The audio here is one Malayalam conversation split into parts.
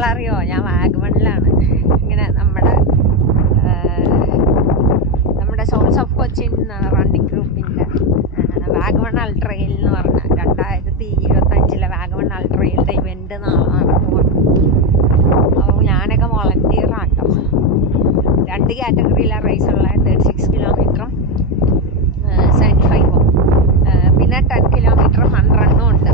എന്നുള്ള അറിയോ? ഞാൻ വാഗമണിലാണ്. ഇങ്ങനെ നമ്മുടെ സോൾസ് ഓഫ് കൊച്ചിൻ റണ്ണിങ് ഗ്രൂപ്പിൻ്റെ വാഗമൺ അൾട്രയിൽ എന്ന് പറഞ്ഞ 2025 വാഗമൺ അൾട്രയിലിൻ്റെ ഇവൻ്റ് നാളെ നടക്കുവാണ്. അപ്പോൾ ഞാനൊക്കെ വോളണ്ടിയറാട്ടോ. 2 കാറ്റഗറിയിലാണ് റേസുള്ള 36 കിലോമീറ്ററും 75ഉം, പിന്നെ 10 കിലോമീറ്റർ ഫൺ റണ്ണും ഉണ്ട്.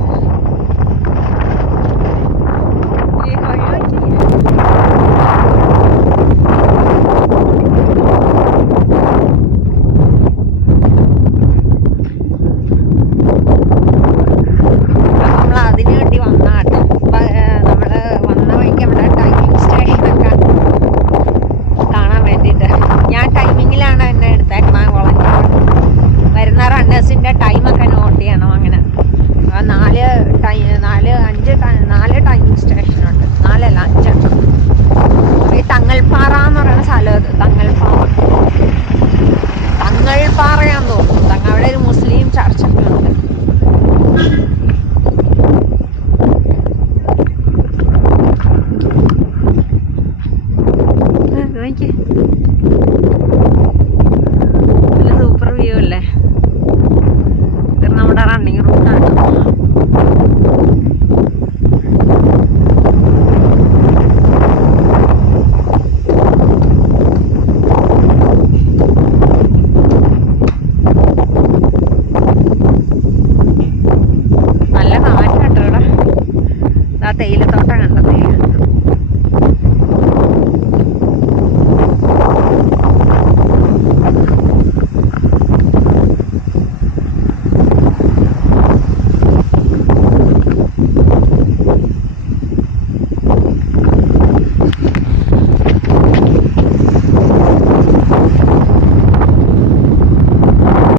നമ്മൾ അതിനു വേണ്ടി വന്നാട്ടോ. നമ്മൾ വന്ന വഴിക്ക് അവിടെ ടൈമിംഗ് സ്റ്റേഷനൊക്കെ കാണാൻ വേണ്ടിയിട്ട് ഞാൻ ടൈമിങ്ങിലാണ് എന്നെ എടുത്തേക്കുന്നത്. വോളണ്ടിയർ വരുന്ന റണ്ണേഴ്സിൻ്റെ ടൈമൊക്കെ നോട്ട് ചെയ്യണം. അങ്ങനെ 4 ടൈമിംഗ് സ്റ്റേഷനുണ്ട്. 4 അല്ല 5. ഈ തങ്ങൾപ്പാറ എന്ന് പറയുന്ന സ്ഥലം, അത് തങ്ങൾപ്പാറയാന്ന് തോന്നുന്നു. അവിടെ ഒരു മുസ്ലിം ചർച്ചൊക്കെ ഉണ്ട്.